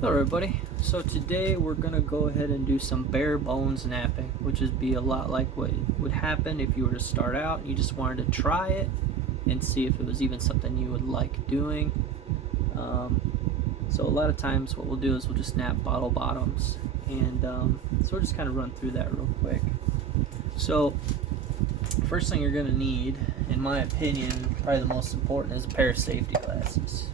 Hello everybody, so today we're going to go ahead and do some bare bones knapping, which would be a lot like what would happen if you were to start out and you just wanted to try it and see if it was even something you would like doing. So a lot of times what we'll do is we'll just knap bottle bottoms, and so we'll just kind of run through that real quick. So first thing you're going to need, in my opinion, probably the most important, is a pair of safety glasses.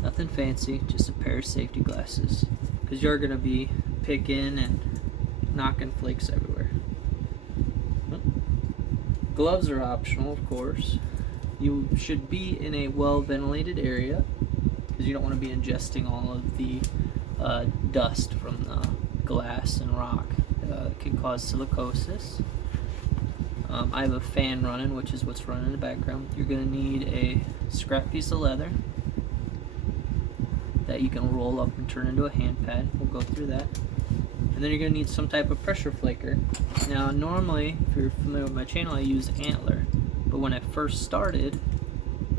Nothing fancy, just a pair of safety glasses, because you're going to be picking and knocking flakes everywhere. Gloves are optional, of course. You should be in a well ventilated area, because you don't want to be ingesting all of the dust from the glass and rock. It can cause silicosis. I have a fan running, which is what's running in the background. You're going to need a scrap piece of leather that you can roll up and turn into a hand pad. We'll go through that. And then you're going to need some type of pressure flaker. Now normally, if you're familiar with my channel, I use antler, but when I first started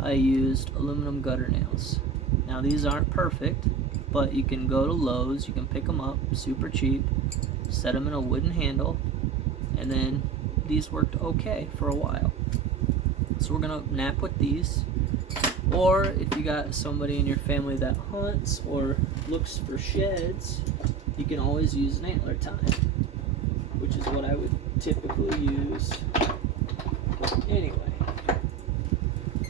I used aluminum gutter nails. Now these aren't perfect, but you can go to Lowe's, you can pick them up super cheap, set them in a wooden handle, and then these worked okay for a while. So we're going to knap with these. Or if you got somebody in your family that hunts or looks for sheds, you can always use an antler tine, which is what I would typically use anyway.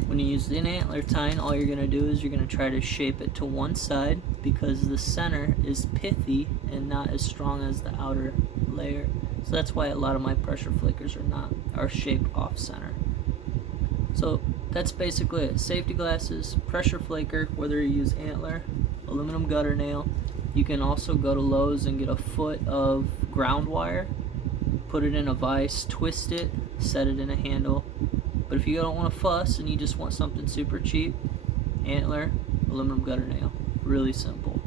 When you use an antler tine, all you're going to do is you're going to try to shape it to one side, because the center is pithy and not as strong as the outer layer. So that's why a lot of my pressure flakers are shaped off center. So that's basically it. Safety glasses, pressure flaker, whether you use antler, aluminum gutter nail. You can also go to Lowe's and get a foot of ground wire, put it in a vise, twist it, set it in a handle. But if you don't want to fuss and you just want something super cheap, antler, aluminum gutter nail. Really simple.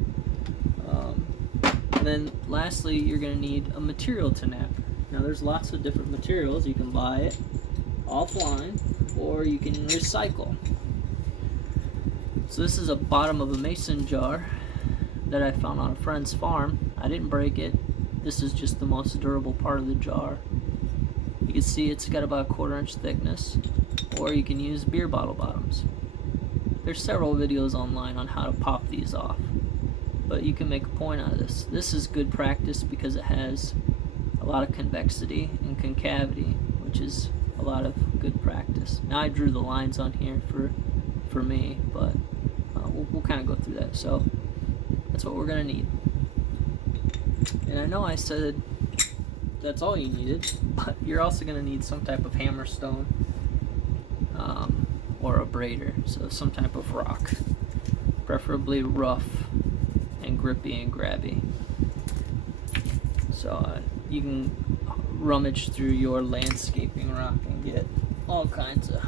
And then lastly, you're going to need a material to knap. Now there's lots of different materials. You can buy it offline, or you can recycle. So this is a bottom of a mason jar that I found on a friend's farm. I didn't break it. This is just the most durable part of the jar. You can see it's got about a 1/4 inch thickness, or you can use beer bottle bottoms. There's several videos online on how to pop these off, but you can make a point out of this. This is good practice because it has a lot of convexity and concavity, which is a lot of good practice. Now I drew the lines on here for me, but we'll kind of go through that. So that's what we're gonna need. And I know I said that's all you needed, but you're also gonna need some type of hammerstone or a braider, so some type of rock, preferably rough and grippy and grabby. So you can rummage through your landscaping rock and get all kinds of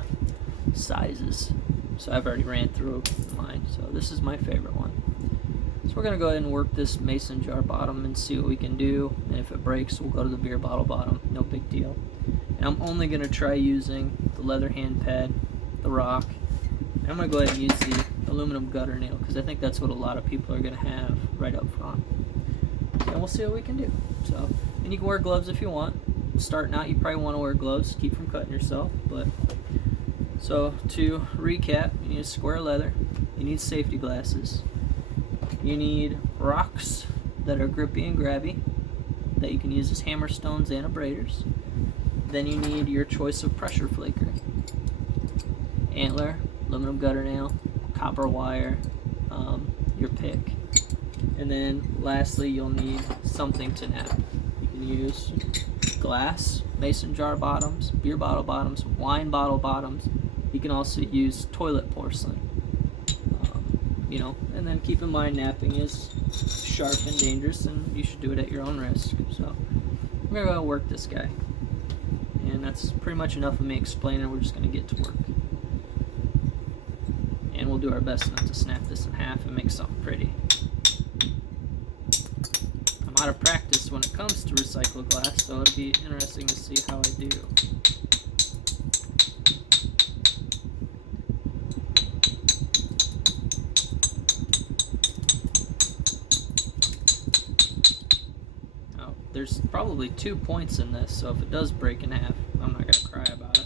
sizes. So I've already ran through mine, so this is my favorite one. So we're going to go ahead and work this mason jar bottom and see what we can do, and if it breaks we'll go to the beer bottle bottom, no big deal. And I'm only going to try using the leather hand pad, the rock, and I'm going to go ahead and use the aluminum gutter nail, because I think that's what a lot of people are going to have right up front. And we'll see what we can do. So, and you can wear gloves if you want. Starting out, you probably want to wear gloves, keep from cutting yourself. But so to recap, you need a square leather, you need safety glasses, you need rocks that are grippy and grabby that you can use as hammerstones and abraders. Then you need your choice of pressure flaker: antler, aluminum gutter nail, copper wire, your pick. And then lastly, you'll need something to knap. You can use glass, mason jar bottoms, beer bottle bottoms, wine bottle bottoms. You can also use toilet porcelain. And then keep in mind, knapping is sharp and dangerous, and you should do it at your own risk. So we're gonna go work this guy, and that's pretty much enough of me explaining. We're just gonna get to work, and we'll do our best not to snap this in half and make something pretty. I'm out of practice when it comes to recycled glass, so it'll be interesting to see how I do. there's probably 2 points in this, so if it does break in half, I'm not gonna cry about it.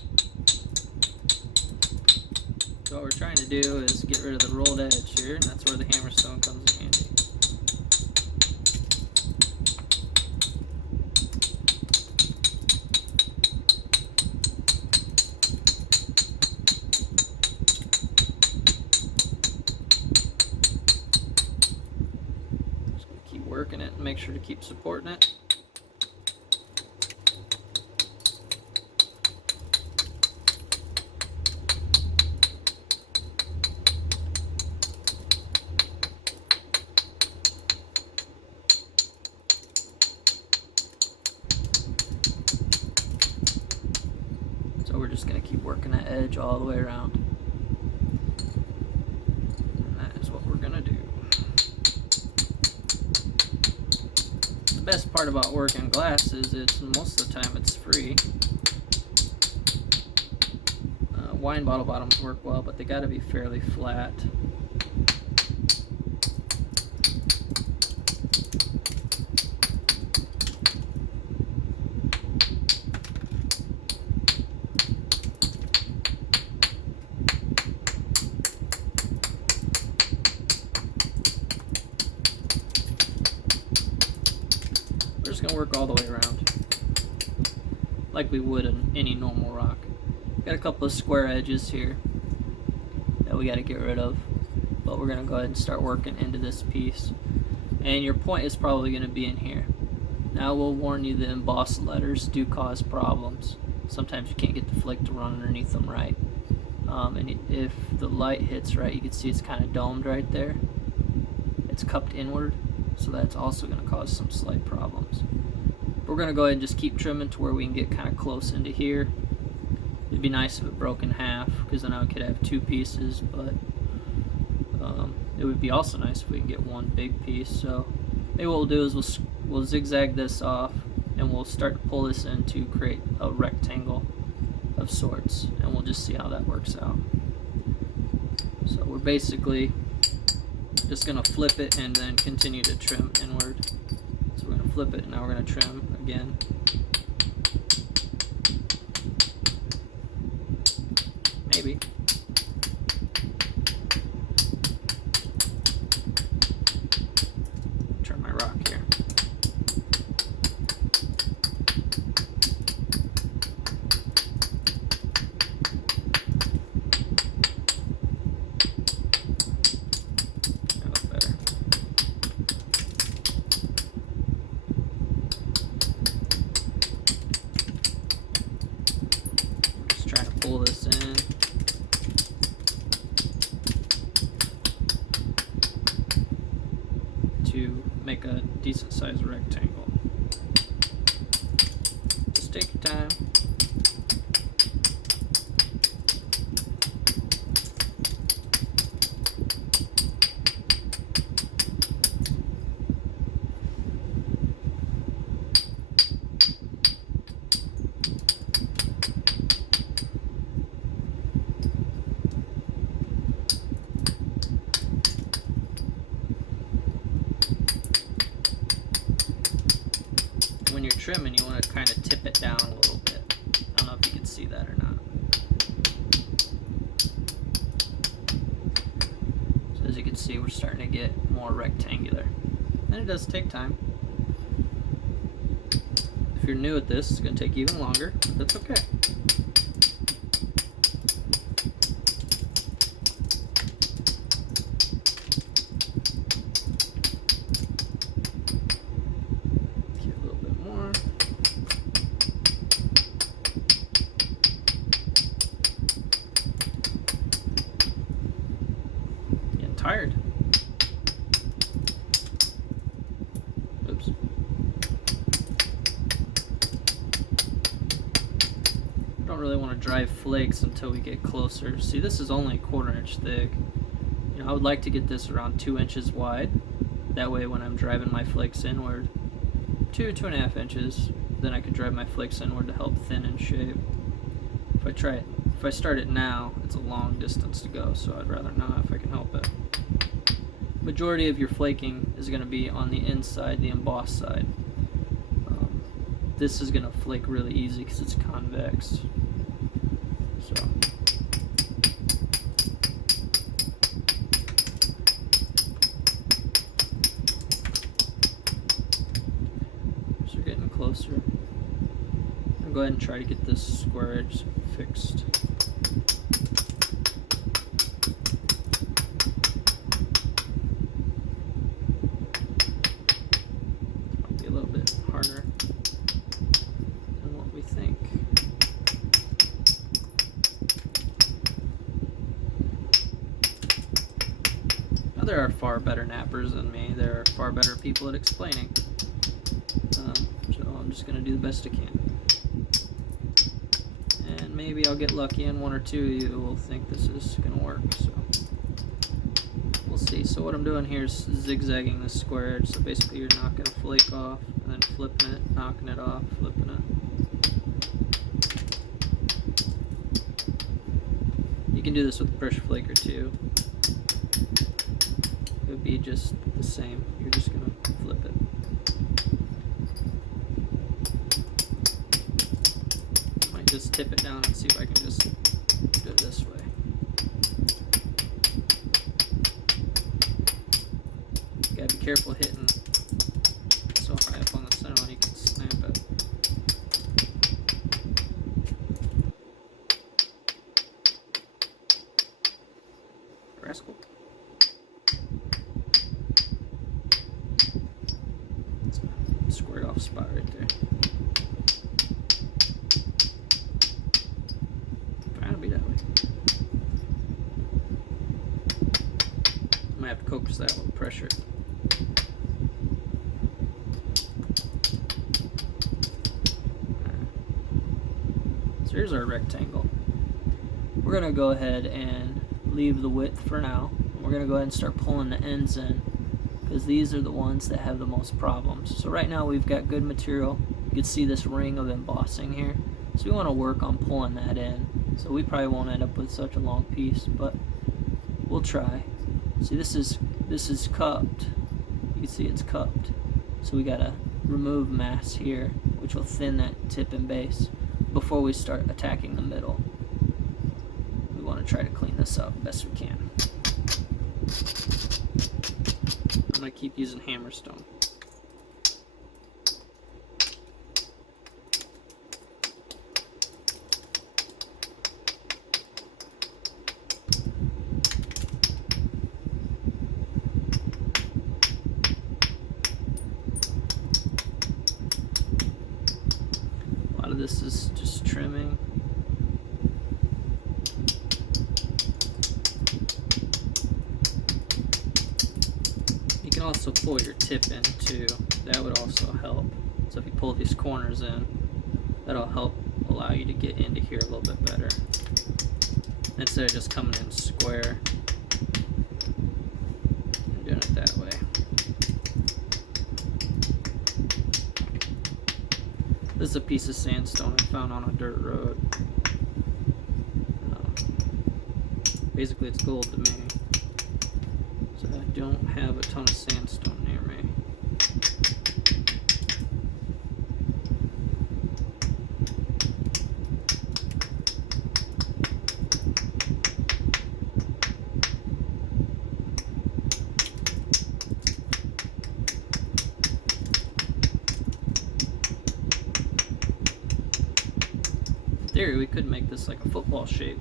So what we're trying to do is get rid of the rolled edge here, and that's where the hammerstone comes in handy. Working it and make sure to keep supporting it. So we're just going to keep working that edge all the way around. And that is what we're going to do. The best part about working glass is it's most of the time it's free. Wine bottle bottoms work well, but they got to be fairly flat. We're just going to work all the way around like we would in any normal rock. Got a couple of square edges here that we got to get rid of, but we're going to go ahead and start working into this piece. And your point is probably going to be in here. Now I will warn you, the embossed letters do cause problems. Sometimes you can't get the flick to run underneath them right. And if the light hits right, you can see it's kind of domed right there. It's cupped inward, so that's also going to cause some slight problems. We're going to go ahead and just keep trimming to where we can get kind of close into here. It'd be nice if it broke in half, because then I could have 2 pieces, but it would be also nice if we can get one big piece. So maybe what we'll do is we'll zigzag this off, and we'll start to pull this in to create a rectangle of sorts, and we'll just see how that works out. So we're basically just going to flip it and then continue to trim inward. So we're going to flip it, and now we're going to trim again. Maybe. Turn my rock here. That looks better. Just trying to pull this in. To make a decent sized rectangle. Just take your time. When you're trimming, you want to kind of tip it down a little bit. I don't know if you can see that or not. So as you can see, we're starting to get more rectangular. And it does take time. If you're new at this, it's going to take even longer, but that's okay. Tired. Oops. Don't really want to drive flakes until we get closer. See, this is only 1/4 inch thick. You know, I would like to get this around 2 inches wide. That way when I'm driving my flakes inward, 2.5 inches, then I could drive my flakes inward to help thin and shape. If I start it now, it's a long distance to go, so I'd rather not if I can help it. Majority of your flaking is going to be on the inside, the embossed side. this is gonna flake really easy because it's convex. So we're getting closer. I'll go ahead and try to get this square edge fixed. Might be a little bit harder than what we think. Now, there are far better nappers than me. There are far better people at explaining. So I'm just going to do the best I can. And maybe I'll get lucky and one or two of you will think this is going to work. So we'll see. So what I'm doing here is zigzagging this square edge. So basically you're knocking a flake off and then flipping it, knocking it off, flipping it. You can do this with a pressure flaker too. It would be just the same. You're just going to flip it. Just tip it down and see if I can just do it this way. You gotta be careful hitting so high up on the center line you can snap it. Rascal. It's a squared off spot right there. Be that way. I might have to coax that with pressure. So here's our rectangle. We're going to go ahead and leave the width for now. We're going to go ahead and start pulling the ends in because these are the ones that have the most problems. So right now we've got good material. You can see this ring of embossing here. So we want to work on pulling that in. So we probably won't end up with such a long piece, but we'll try. See, this is cupped. You can see it's cupped. So we gotta remove mass here, which will thin that tip and base before we start attacking the middle. We want to try to clean this up best we can. I'm gonna keep using hammerstone. This is just trimming. You can also pull your tip in too. That would also help. So if you pull these corners in, that'll help allow you to get into here a little bit better. Instead of just coming in square and doing it that way. This is a piece of sandstone I found on a dirt road. Basically it's gold to me. So I don't have a ton of sandstone near me. In theory, we could make this like a football shape.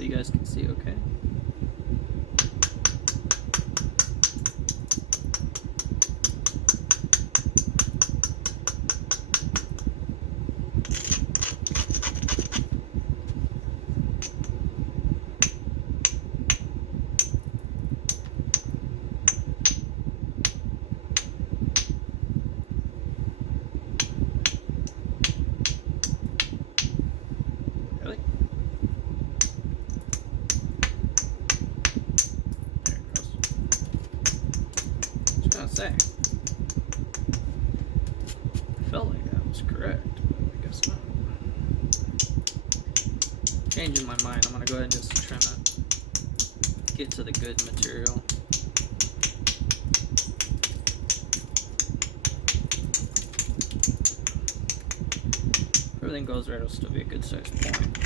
You guys can see okay. say. I felt like that was correct, but I guess not. Changing my mind, I'm going to go ahead and just trim it. Get to the good material. If everything goes right, it'll still be a good sized point.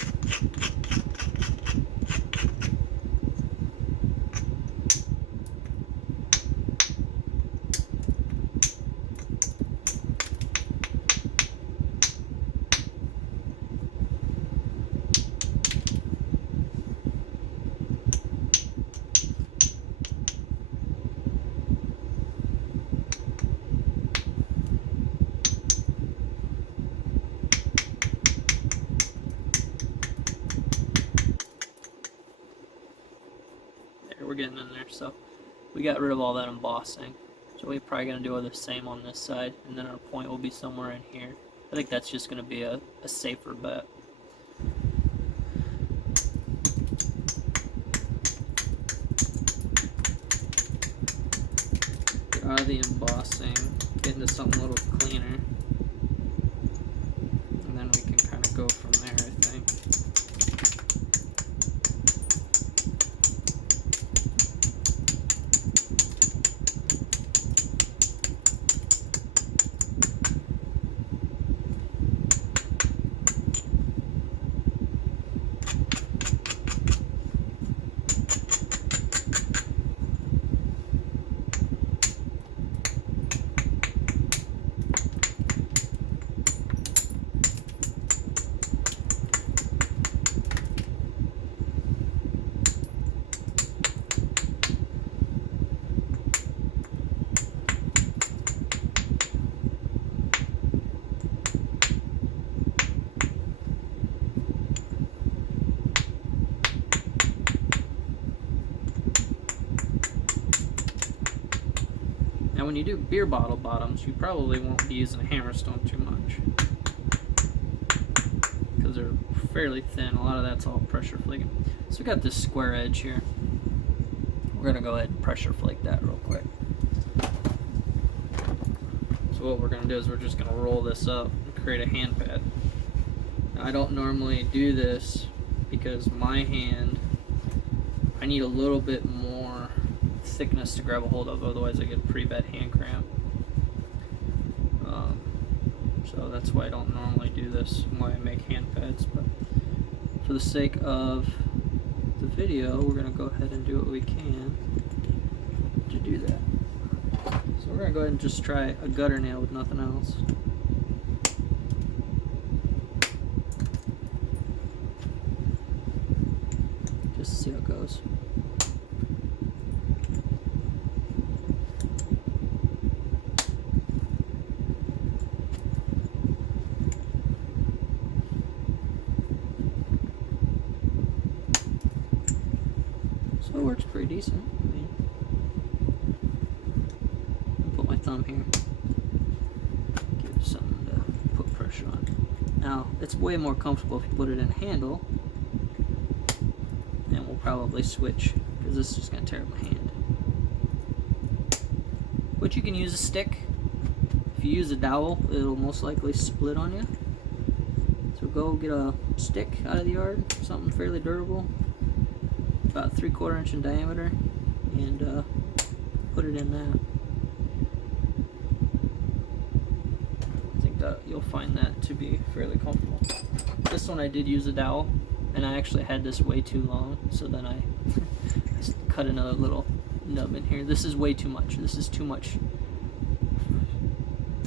We're getting in there, so we got rid of all that embossing. So we're probably going to do the same on this side, and then our point will be somewhere in here. I think that's just going to be a safer bet. Get out of the embossing, get into something a little cleaner, and then we can kind of go from there, I think. Now when you do beer bottle bottoms, you probably won't be using a hammerstone too much, because they're fairly thin. A lot of that's all pressure flaking. So we got this square edge here. We're going to go ahead and pressure flake that real quick. So what we're going to do is we're just going to roll this up and create a hand pad. Now I don't normally do this because my hand, I need a little bit more thickness to grab a hold of, otherwise I get a pretty bad hand cramp. So that's why I don't normally do this, why I make hand pads, but for the sake of the video, we're going to go ahead and do what we can to do that. So we're going to go ahead and just try a gutter nail with nothing else. Just to see how it goes. So it works pretty decent. I mean, I'll put my thumb here. Give it something to put pressure on. Now, it's way more comfortable if you put it in a handle. And we'll probably switch, because this is just going to tear up my hand. But you can use a stick. If you use a dowel, it'll most likely split on you. So go get a stick out of the yard, something fairly durable, about 3/4 inch in diameter, and put it in that. I think that you'll find that to be fairly comfortable. This one I did use a dowel, and I actually had this way too long, so then I cut another little nub in here. This is way too much. This is too much.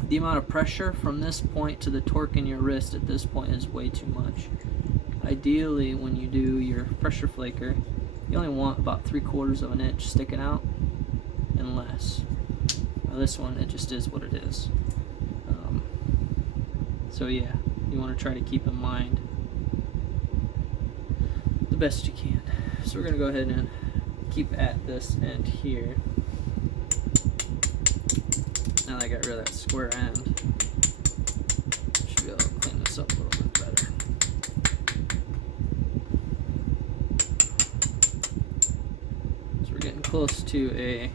The amount of pressure from this point to the torque in your wrist at this point is way too much. Ideally, when you do your pressure flaker, you only want about 3/4 of an inch sticking out and less. Now this one, it just is what it is. So yeah, you want to try to keep in mind the best you can. So we're going to go ahead and keep at this end here. Now that I got rid of that square end, should be able to clean this up a little bit better. So we're getting close to a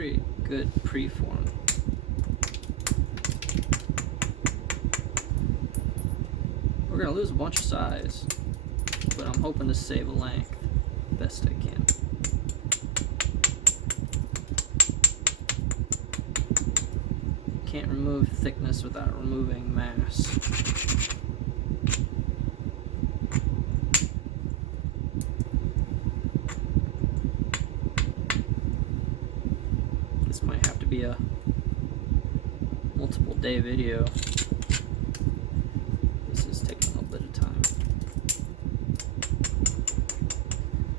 pretty good preform. We're gonna lose a bunch of size, but I'm hoping to save a length best I can. Can't remove thickness without removing mass. This might have to be a multiple day video. This is taking a little bit of time.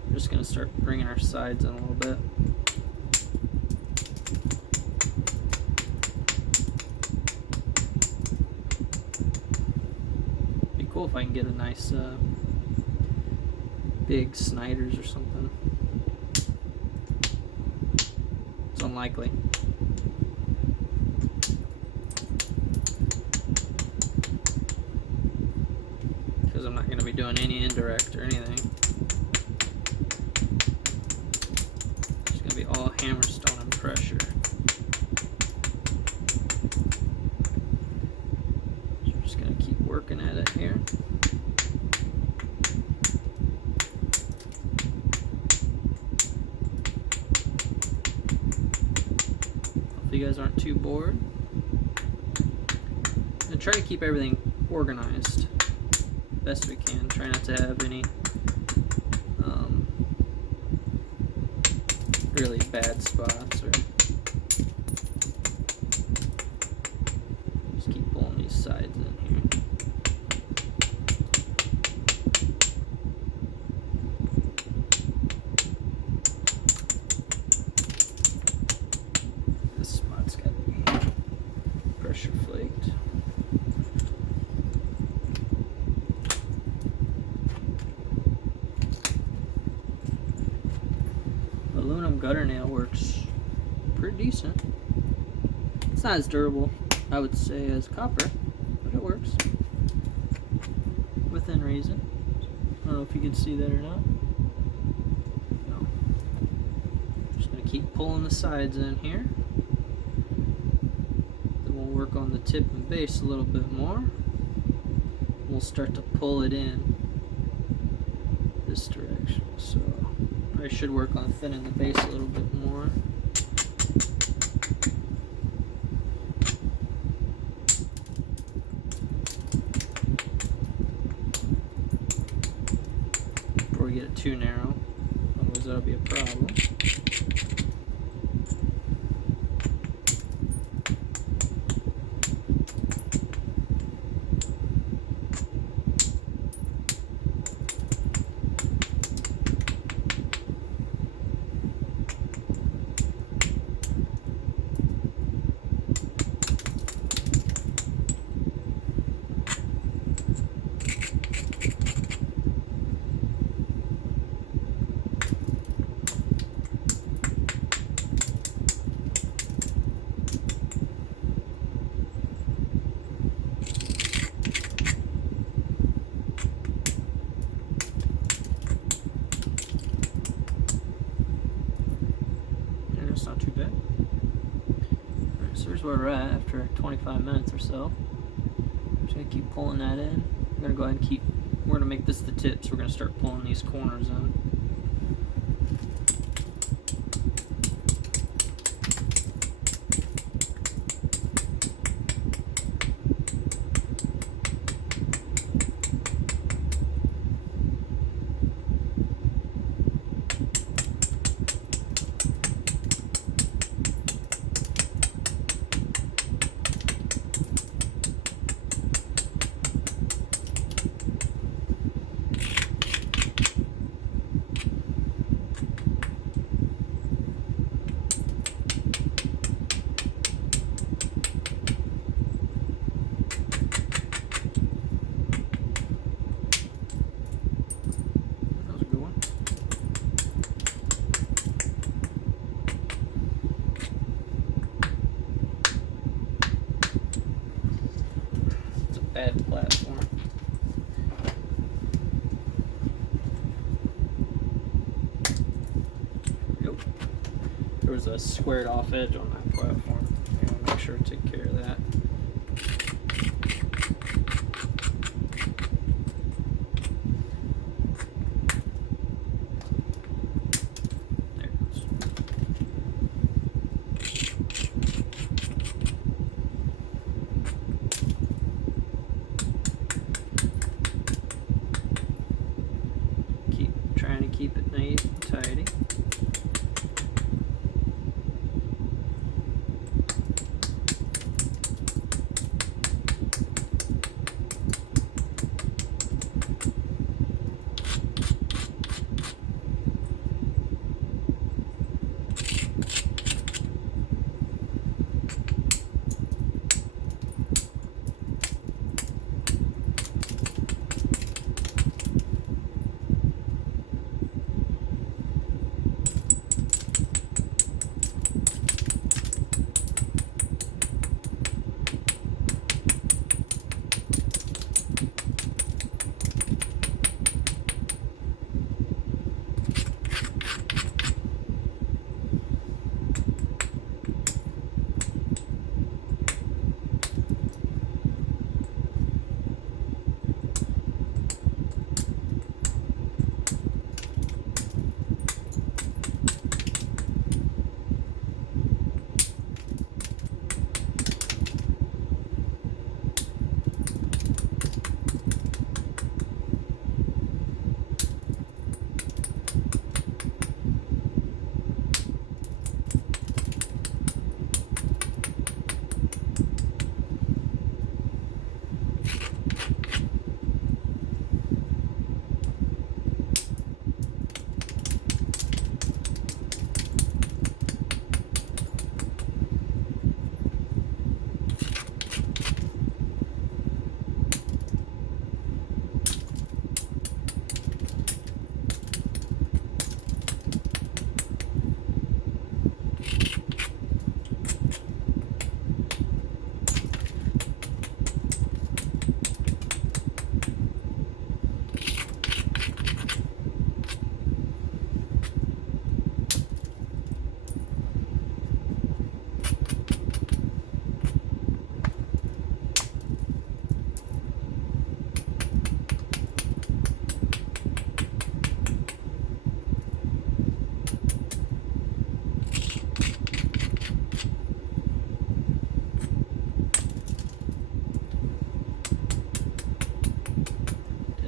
We're just gonna start bringing our sides in a little bit. Be cool if I can get a nice big Snyder's or something. It's unlikely. Because I'm not going to be doing any indirect or anything. It's going to be all hammerstone and pressure. So I'm just going to keep working at it here. Hopefully you guys aren't too bored. And try to keep everything organized best we can. Try not to have any really bad spots, or just keep pulling these sides in here. This spot's got to be pressure flaked. Aluminum gutter nail works pretty decent. It's not as durable, I would say, as copper, but it works within reason. I don't know if you can see that or not. No. Just gonna keep pulling the sides in here. Then we'll work on the tip and base a little bit more. We'll start to pull it in this direction. So I should work on thinning the base a little bit more. Before we get it too narrow, otherwise that'll be a problem. It's not too bad. Alright, so here's where we're at after 25 minutes or so. I'm just gonna keep pulling that in. I'm gonna go ahead and we're gonna make this the tip, so we're gonna start pulling these corners in. Bad platform. Yep. There there's a squared off edge on that platform. I'll make sure to take care of that. There it goes. Trying to keep it nice and tidy.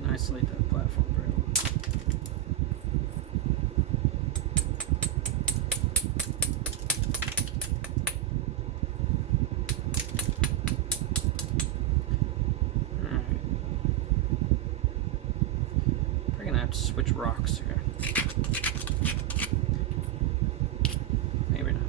Isolate that platform very well. Alright. We're gonna have to switch rocks here. Maybe not.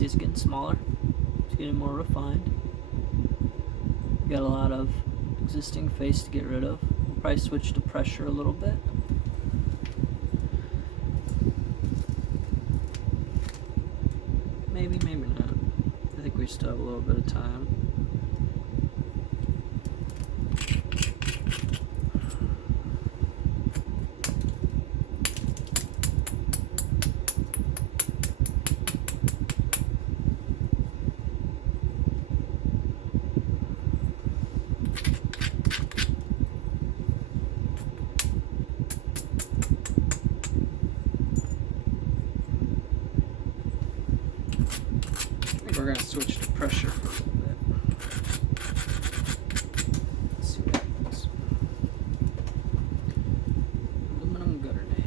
see it's getting smaller. It's getting more refined. We got a lot of existing face to get rid of. We'll probably switch to pressure a little bit. Maybe, maybe not. I think we still have a little bit of time. We're going to switch to pressure for a little bit. Let's see what happens. Aluminum gutter nail.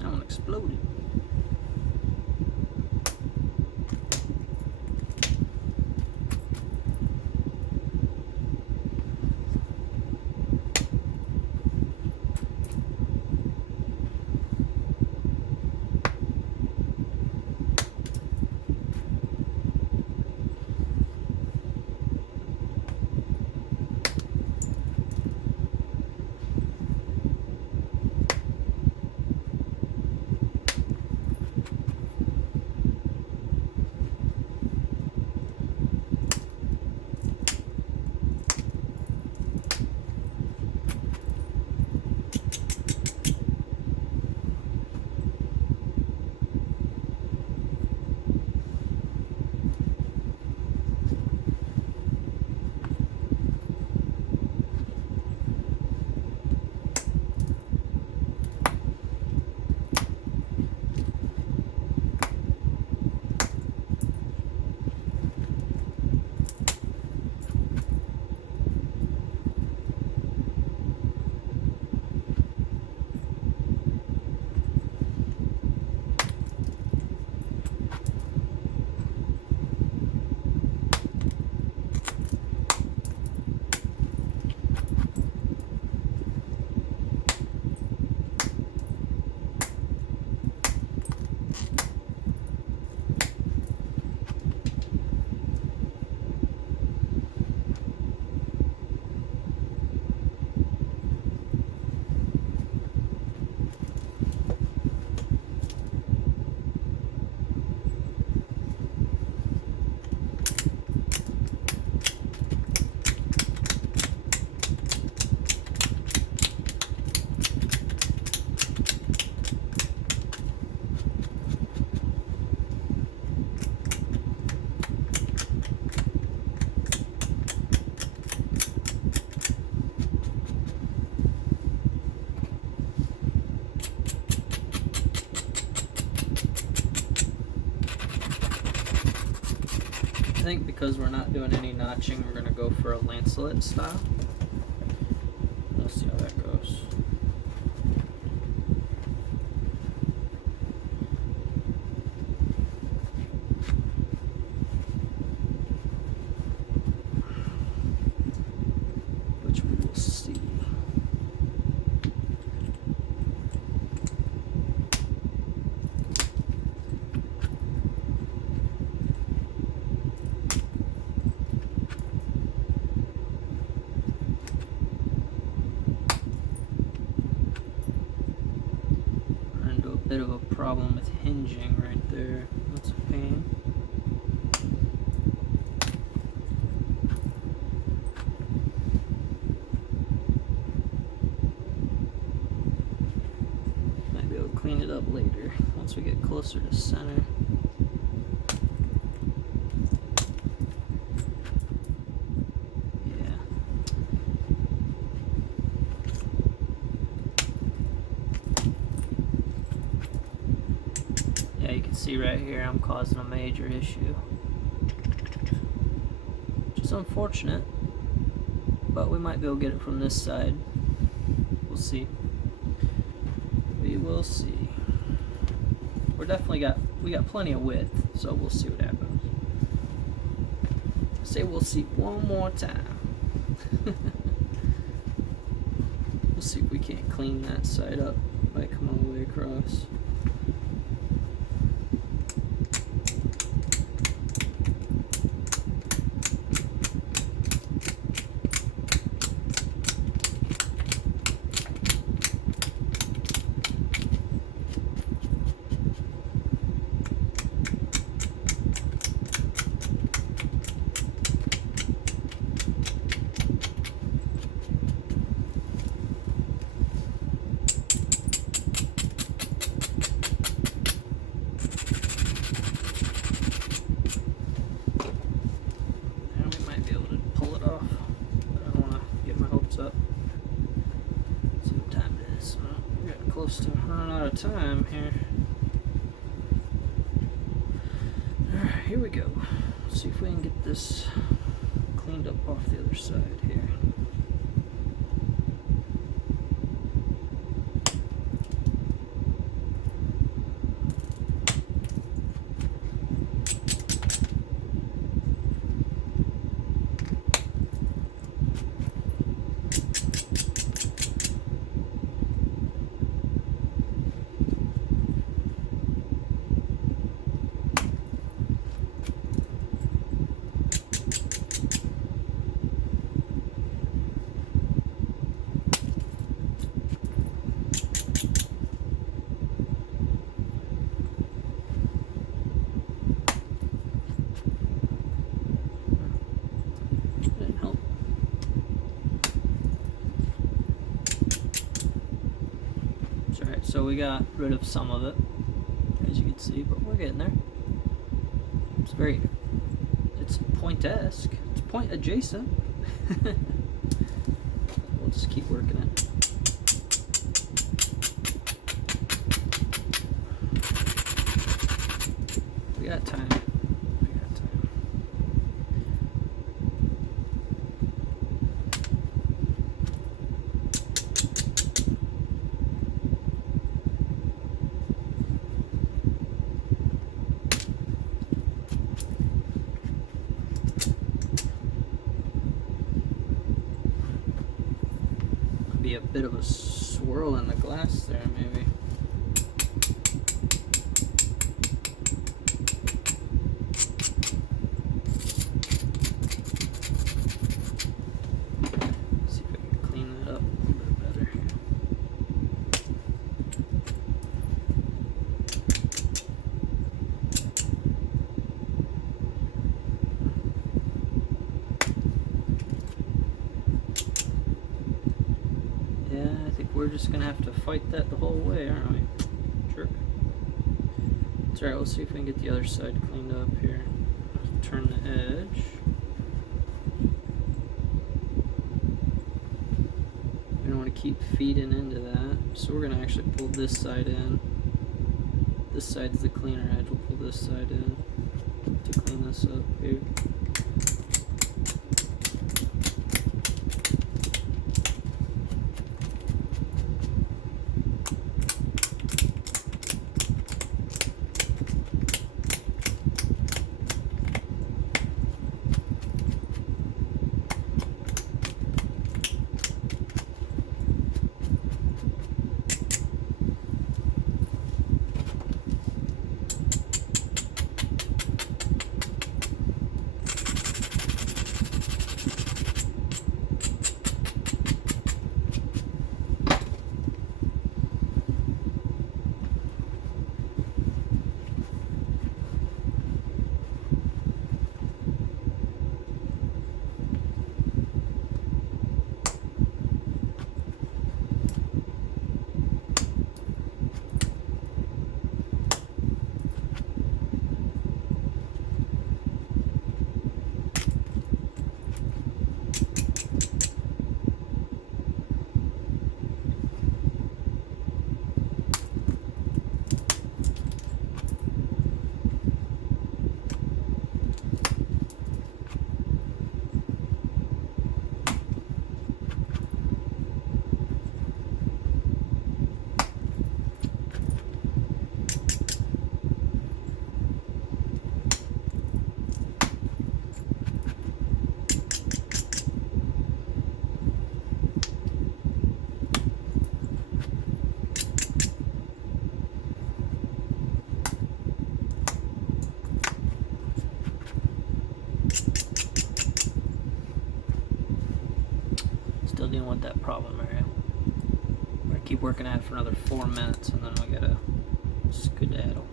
That one exploded. I think because we're not doing any notching, we're going to go for a Lancelot style. We'll see how that goes. Which we will see. Bit of a problem with hinging right there. That's a pain. Might be able to clean it up later once we get closer to center. See right here, I'm causing a major issue, which is unfortunate, but we might be able to get it from this side. We'll see. we'll see. We got plenty of width, so we'll see what happens. Say we'll see one more time. We'll see if we can't clean that side up by coming all the way across. Close to running out of time here. Alright, here we go. Let's see if we can get this cleaned up off the other side here. So we got rid of some of it, as you can see, but we're getting there. It's point-esque, it's point adjacent. We'll just keep working it. We got time. Be a bit of a swirl in the glass there, maybe. See if I can clean that up a little bit better here. We're just gonna have to fight that the whole way, aren't we? Jerk. It's alright, let's see if we can get the other side cleaned up here. Turn the edge. We don't want to keep feeding into that, so we're gonna actually pull this side in. This side's the cleaner edge, we'll pull this side in to clean this up here. want that problem area. We're gonna keep working at it for another 4 minutes, and then we gotta skedaddle.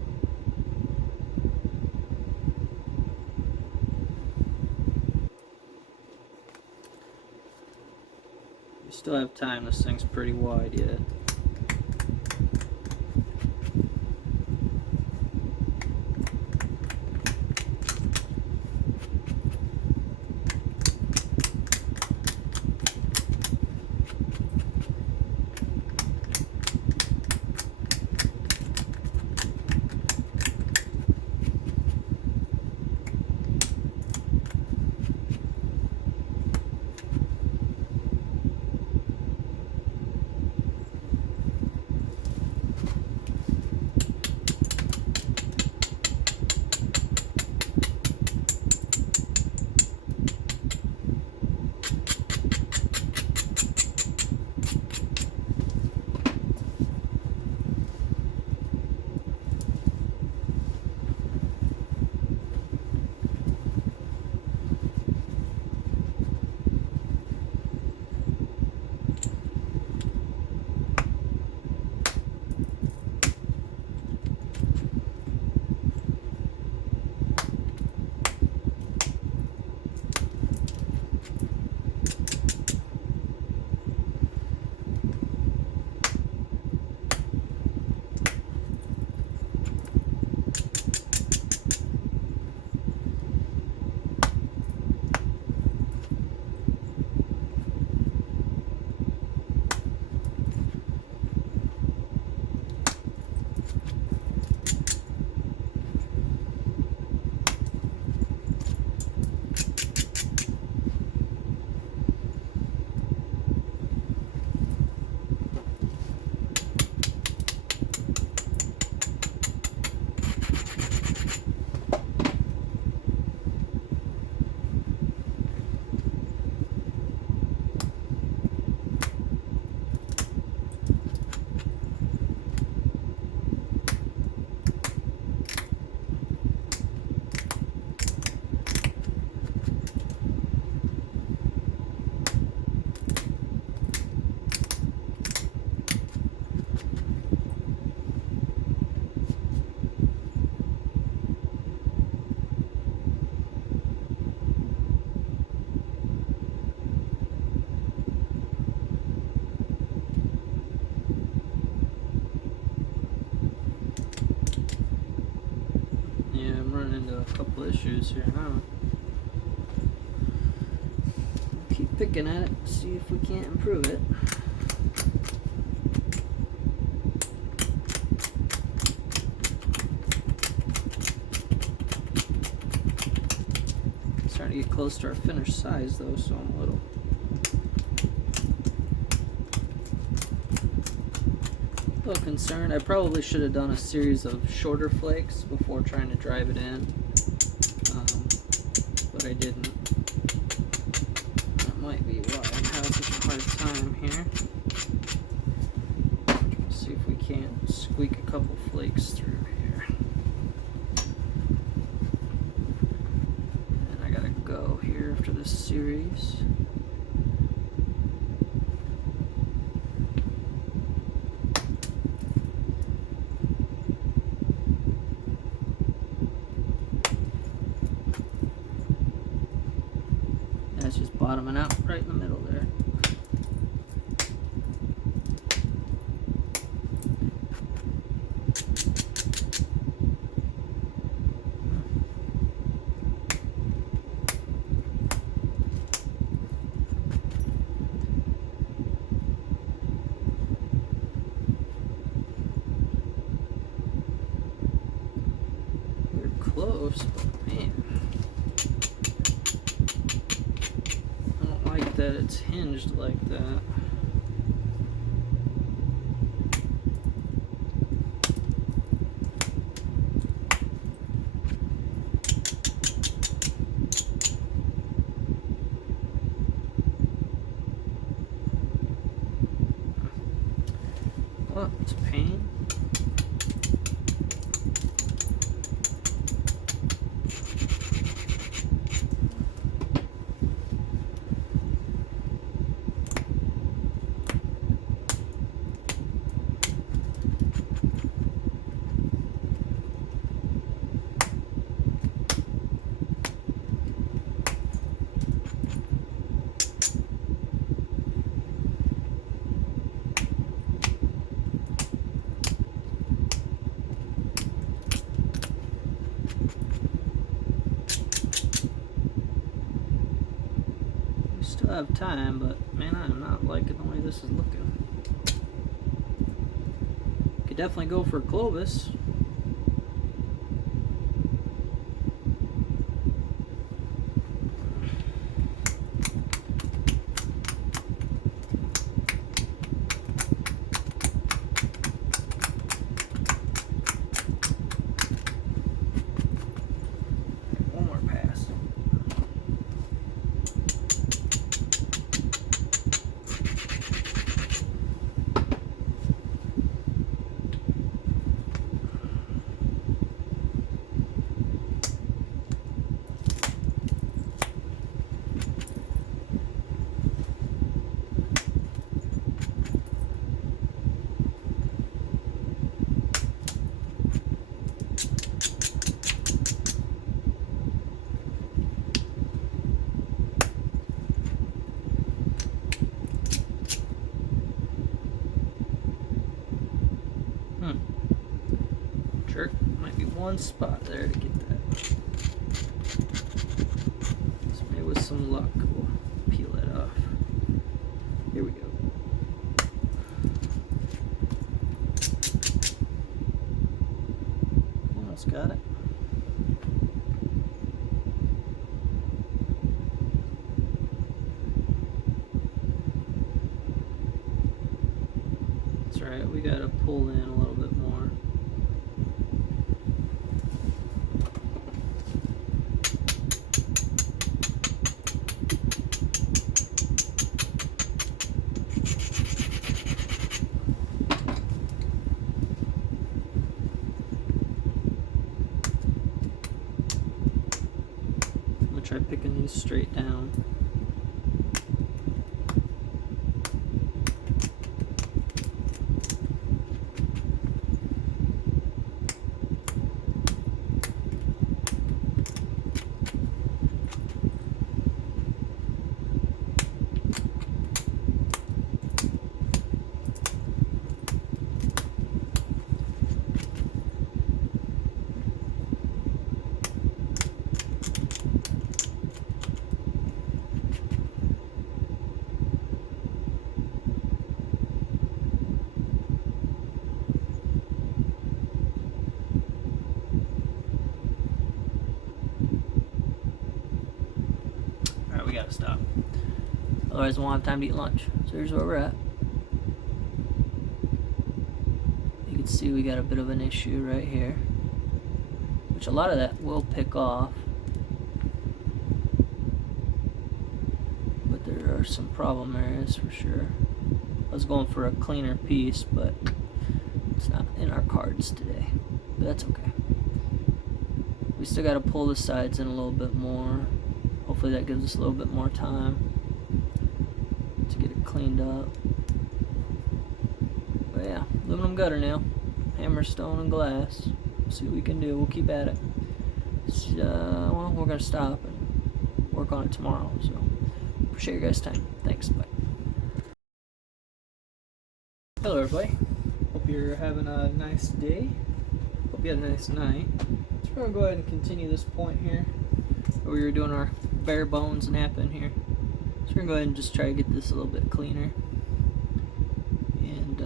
We still have time. This thing's pretty wide yet. Couple issues here now. Keep picking at it, see if we can't improve it. Starting to get close to our finished size though, so I'm a little concerned. I probably should have done a series of shorter flakes before trying to drive it in. But I didn't. That might be why I'm having such a hard time here. Let's see if we can't squeak a couple flakes through here. And I gotta go here after this series. That's just bottoming out right in the middle there. We're close, but man. That it's hinged like that. Oh, it's a pain. have time, but man, I'm not liking the way this is looking. Could definitely go for Clovis. One more pass. Sure, might be one spot there to get that. So maybe with some luck, we'll peel that off. Here we go. Almost got it. That's right, we gotta pull in a little bit more. Try picking these straight down. We gotta stop. Otherwise, we won't have time to eat lunch. So here's where we're at. You can see we got a bit of an issue right here, which a lot of that will pick off. But there are some problem areas for sure. I was going for a cleaner piece, but it's not in our cards today. But that's okay. We still gotta pull the sides in a little bit more. Hopefully that gives us a little bit more time to get it cleaned up. But yeah, aluminum gutter now. Hammer, stone, and glass. See what we can do. We'll keep at it. Well, we're going to stop and work on it tomorrow. So, appreciate your guys' time. Thanks. Bye. Hello, everybody. Hope you're having a nice day. Hope you had a nice night. So we're going to go ahead and continue this point here, where we were doing our bare bones napping here. So we're gonna go ahead and just try to get this a little bit cleaner, and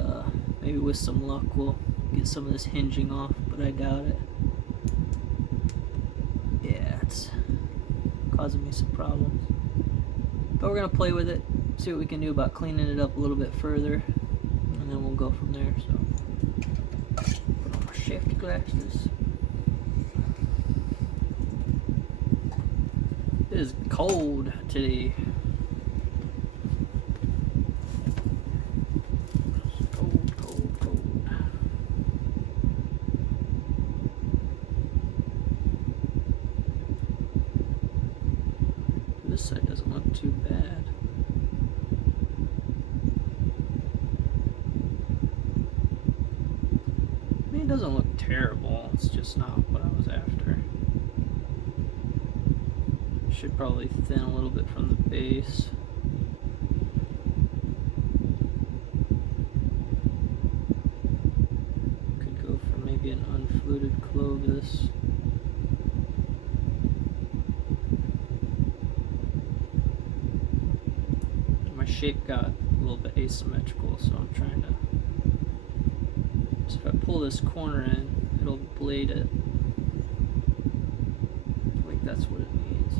maybe with some luck we'll get some of this hinging off, but I doubt it. Yeah, it's causing me some problems, but we're gonna play with it, see what we can do about cleaning it up a little bit further, and then we'll go from there. So put on my safety glasses. It is cold today. Cold, cold, cold. This side doesn't look too bad. I mean, it doesn't look terrible. It's just not what I was after. Should probably thin a little bit from the base. Could go for maybe an unfluted Clovis. shape got a little bit asymmetrical, so I'm trying to. So if I pull this corner in, it'll blade it. Like that's what it needs.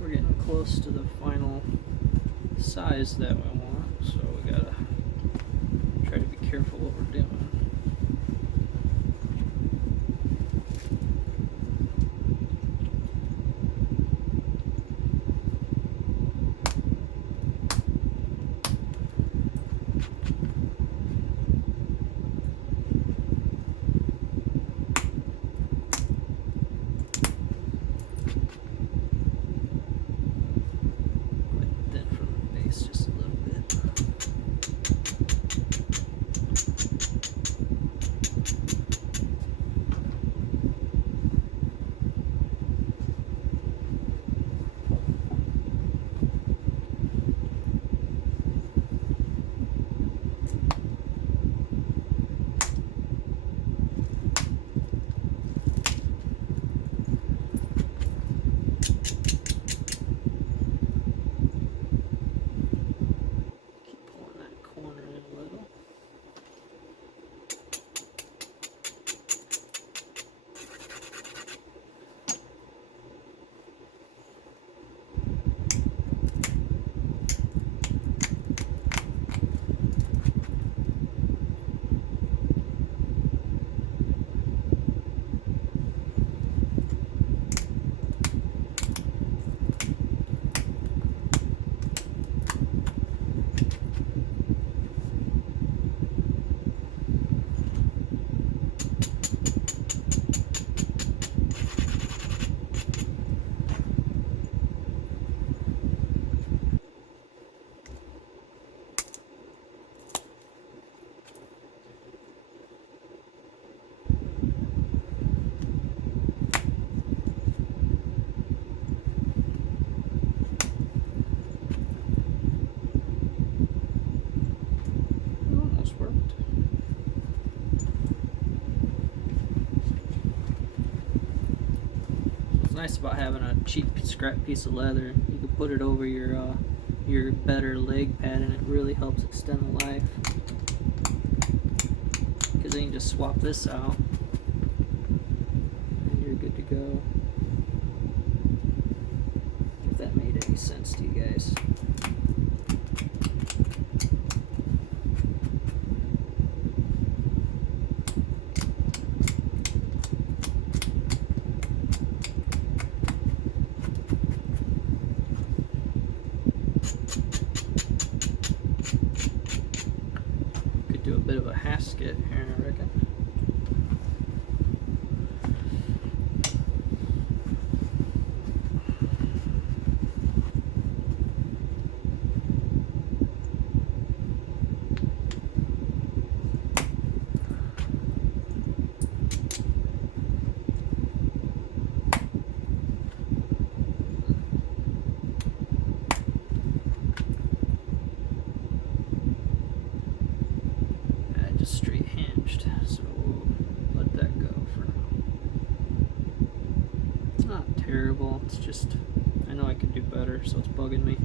We're getting close to the final size that we want, so we gotta try to be careful what we're doing. Nice about having a cheap scrap piece of leather. You can put it over your better leg pad, and it really helps extend the life. Because then you can just swap this out, and you're good to go. If that made any sense to you guys. Do a bit of a hasket here, I reckon. Straight hinged, so we'll let that go for now. It's not terrible, it's just I know I could do better, so it's bugging me.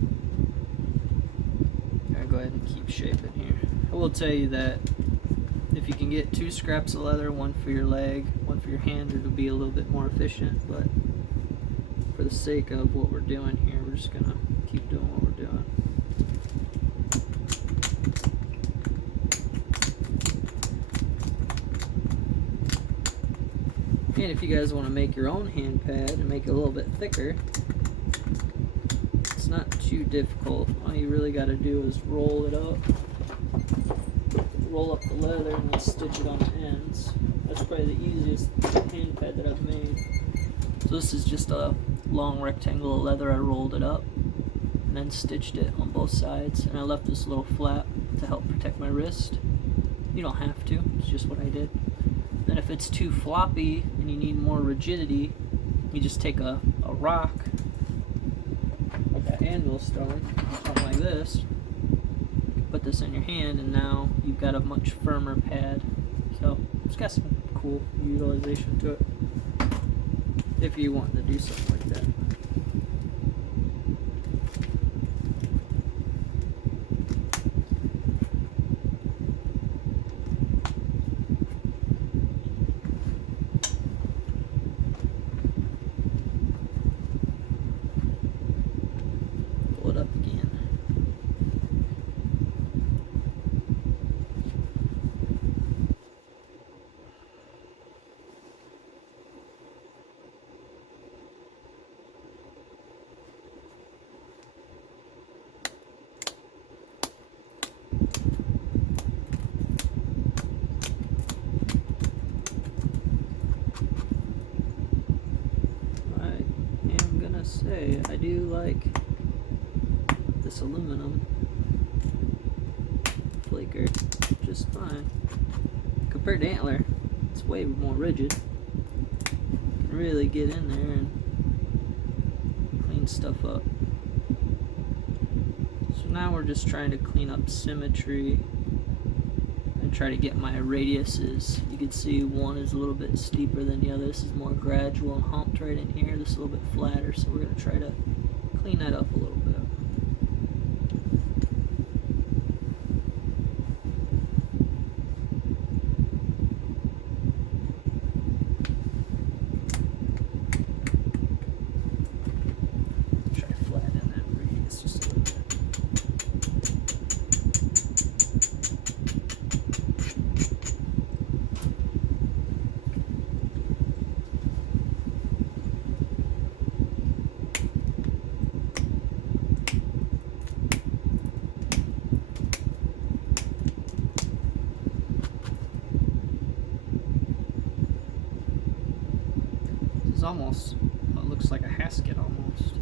I'll go ahead and keep shaping here. I will tell you that if you can get 2 scraps of leather, one for your leg, one for your hand, it'll be a little bit more efficient, but for the sake of what we're doing here, we're just gonna keep doing what we're doing. And if you guys want to make your own hand pad and make it a little bit thicker, it's not too difficult. All you really got to do is roll it up, roll up the leather, and then stitch it on the ends. That's probably the easiest hand pad that I've made. So this is just a long rectangle of leather. I rolled it up and then stitched it on both sides, and I left this little flap to help protect my wrist. You don't have to, it's just what I did. Then if it's too floppy and you need more rigidity, you just take a rock, like an anvil stone, something like this, put this in your hand, and now you've got a much firmer pad. So it's got some cool utilization to it if you want to do something like that. Pull it up again. Say I do like this aluminum flaker just fine compared to antler. It's way more rigid. You can really get in there and clean stuff up. So now we're just trying to clean up symmetry and try to get my radiuses. You can see one is a little bit steeper than the other. This is more gradual and humped right in here. This is a little bit flatter, so we're going to try to clean that up a little bit. Try to flatten that radius just a little bit. Almost, it looks like a hasket almost.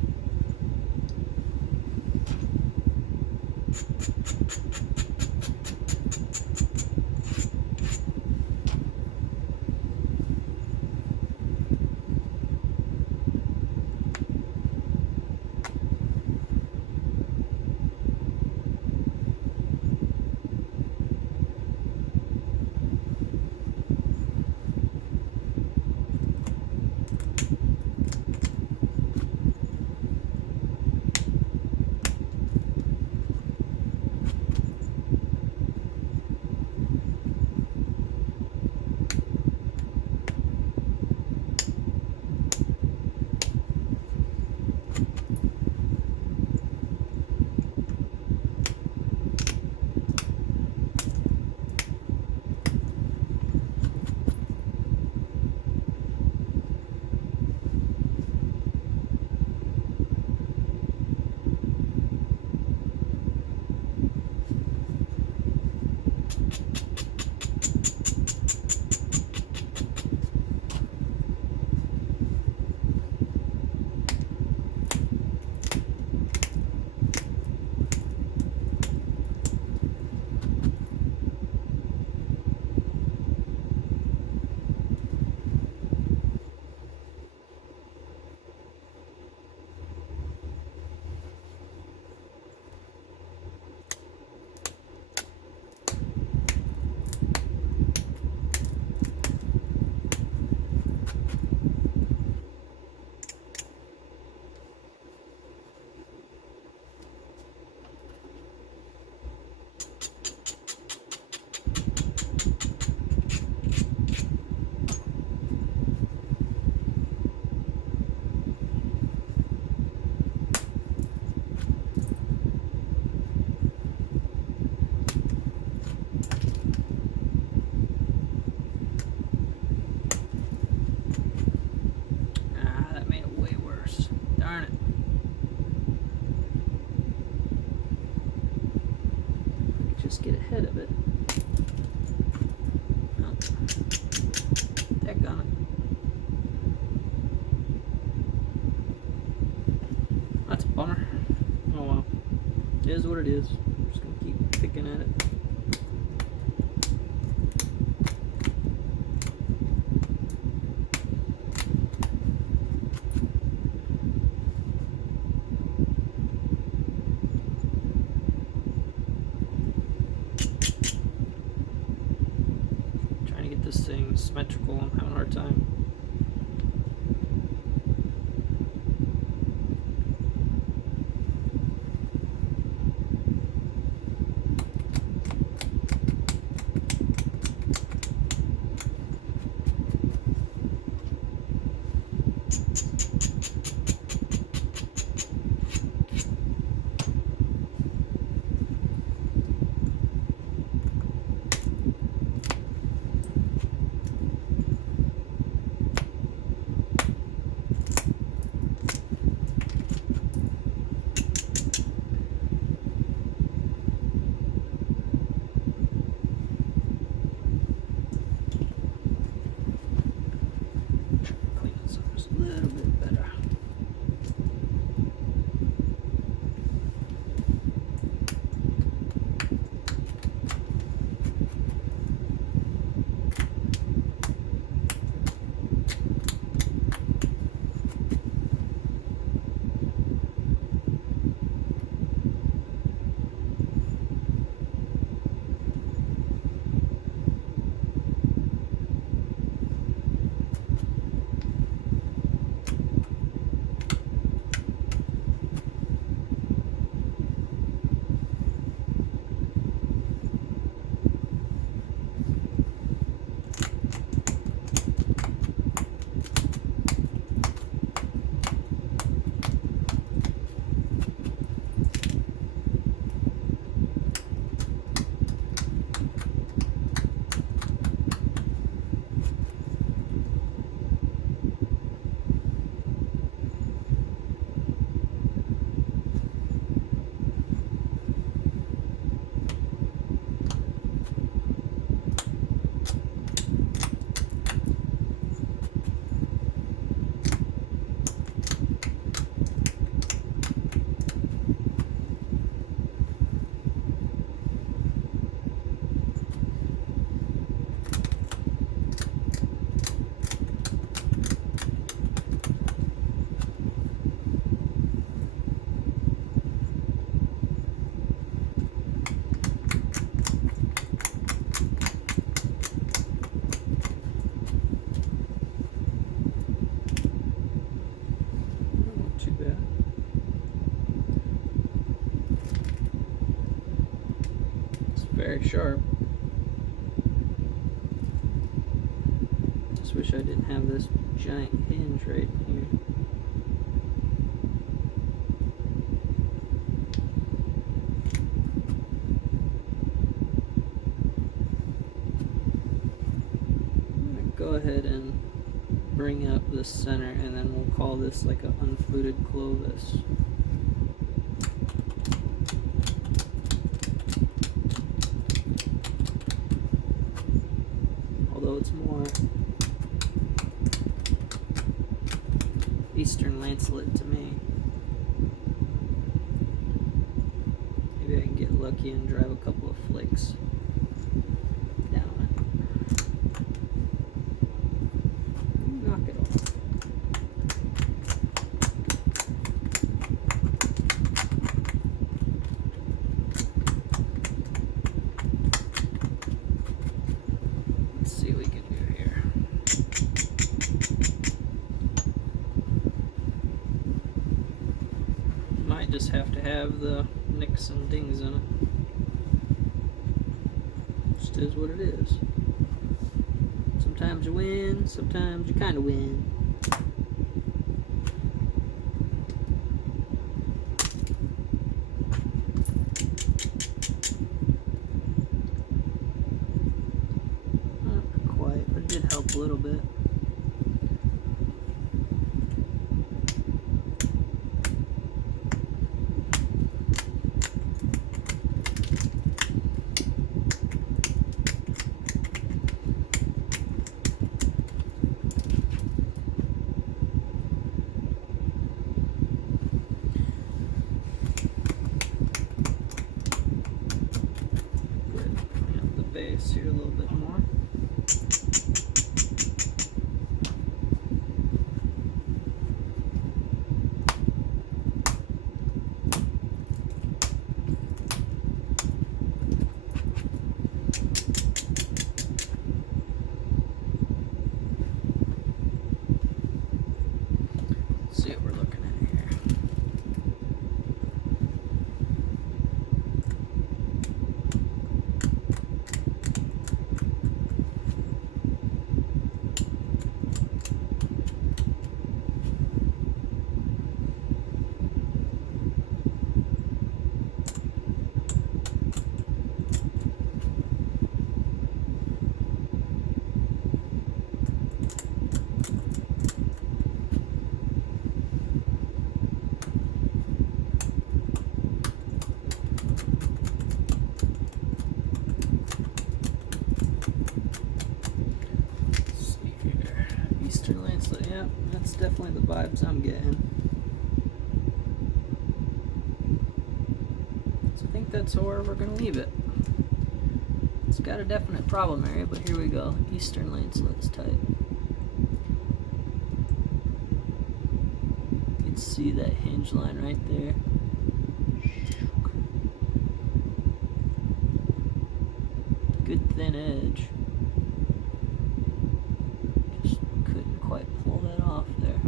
Just get ahead of it. Oh. Daggone it. That's a bummer. Oh well. It is what it is. I'm just gonna keep picking at it. symmetrical. I'm having a hard time. Clean this up just a little bit better. Very sharp. Just wish I didn't have this giant hinge right here. I'm gonna go ahead and bring up the center, and then we'll call this like an unfluted Clovis. It's more Eastern Lancelot to me. Maybe I can get lucky and drive a couple of flakes down it. Knock it off. Just have to have the nicks and dings in it. Just is what it is. Sometimes you win, sometimes you kind of win. Not quite, but it did help a little bit. Here a little bit more. That's definitely the vibes I'm getting. So I think that's where we're gonna leave it. It's got a definite problem area, but here we go. Eastern Lancelot's type. You can see that hinge line right there. Good thin edge. Just couldn't quite pull that off there.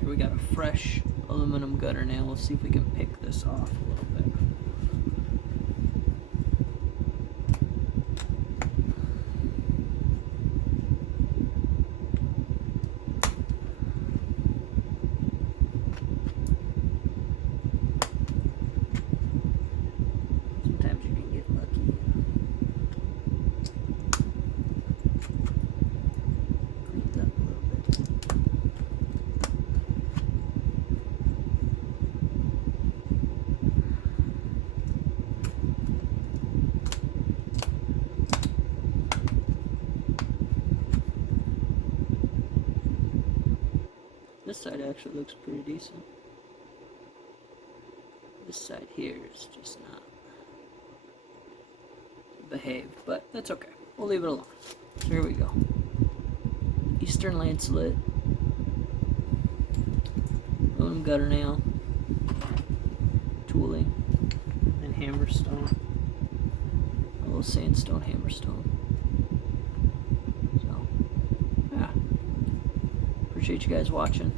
Here we got a fresh aluminum gutter nail. We'll see if we can pick this off a little bit. Sometimes you can get lucky. Cleaned up a little bit. This side actually looks pretty decent. This side here is just not behaved, but that's okay. We'll leave it alone. So here we go. Eastern Lancelot, aluminum gutter nail, tooling, and hammerstone. A little sandstone hammerstone. So, yeah. Appreciate you guys watching.